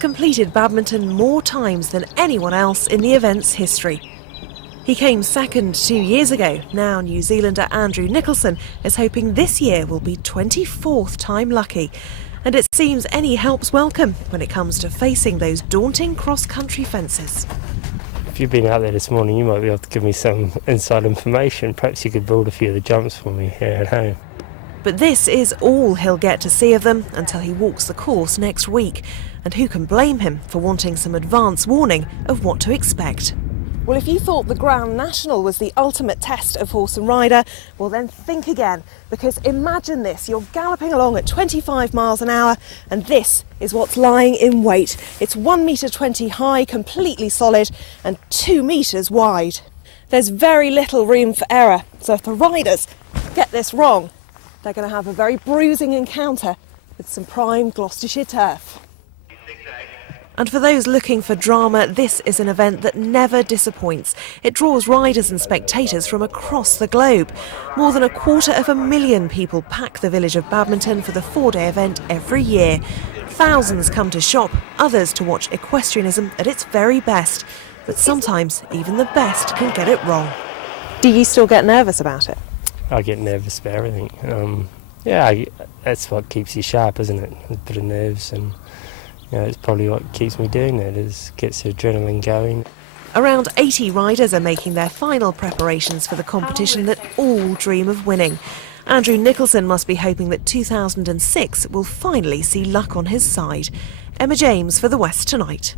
completed badminton more times than anyone else in the event's history. He came second 2 years ago. Now New Zealander Andrew Nicholson is hoping this year will be 24th time lucky. And it seems any help's welcome when it comes to facing those daunting cross-country fences. If you've been out there this morning, you might be able to give me some inside information. Perhaps you could build a few of the jumps for me here at home. But this is all he'll get to see of them until he walks the course next week. And who can blame him for wanting some advance warning of what to expect? Well, if you thought the Grand National was the ultimate test of horse and rider, well then think again, because imagine this, you're galloping along at 25 miles an hour and this is what's lying in wait. It's 1.20 metre high, completely solid, and 2 metres wide. There's very little room for error, so if the riders get this wrong, they're going to have a very bruising encounter with some prime Gloucestershire turf. And for those looking for drama, this is an event that never disappoints. It draws riders and spectators from across the globe. More than 250,000 people pack the village of Badminton for the 4-day event every year. Thousands come to shop, others to watch equestrianism at its very best. But sometimes even the best can get it wrong. Do you still get nervous about it? I get nervous about everything. That's what keeps you sharp, isn't it? A bit of nerves, and it's probably what keeps me doing it, is gets the adrenaline going. Around 80 riders are making their final preparations for the competition that all dream of winning. Andrew Nicholson must be hoping that 2006 will finally see luck on his side. Emma James for The West Tonight.